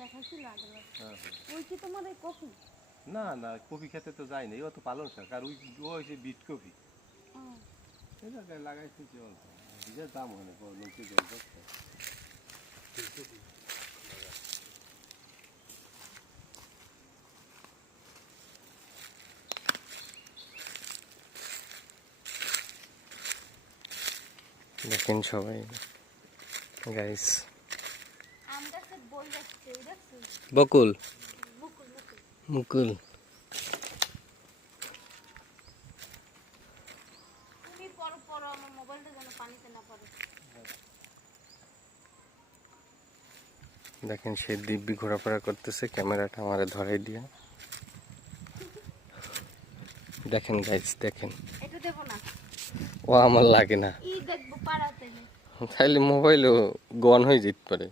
দেখাইছিল আগের হ্যাঁ ওই কি তোমার এই কফি? না না কফি খেতে তো যাই না, ও তো পালং শাক আর ওই ও হয়েছে বিট কফি। এই জায়গায় লাগাইছি কি অল্প বিঘার দাম হয় না নৌকি জল করছে। দেখেন সবাই গাইস, আম গাছে বই যাচ্ছে ওই দেখছো? বকুল মুকুল মুকুল। মুকুল। তুমি পড়ো পড়ো, আমার মোবাইলটা যেন পানিতে না পড়ে। দেখেন সে দিব্যি ঘোরাফেরা করতেছে, ক্যামেরাটা আমারে ধরাই দিয়া। দেখেন গাইস দেখেন, এটা দেবো না, ও আমার লাগে না, ই দেখবো পাড়াতে। তাইলে মোবাইলও গন হয়ে যেতে পারে।